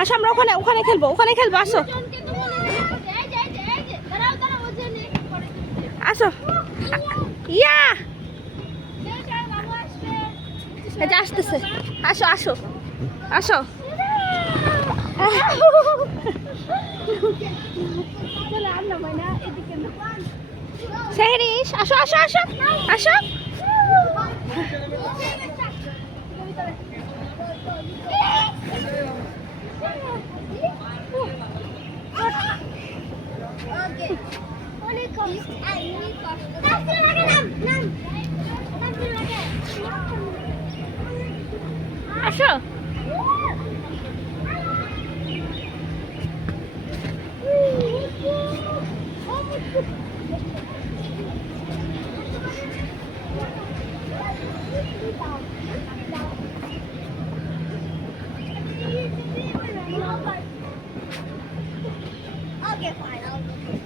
আসো আমরা ওখানে ওখানে খেলবো, ওখানে খেলবো, আসো আসো। ইয়া এই যে আসতেছে, আসো আসো আসো। সেহরিশ আসো আসো আসো আসো। আসো Okay, fine. I'll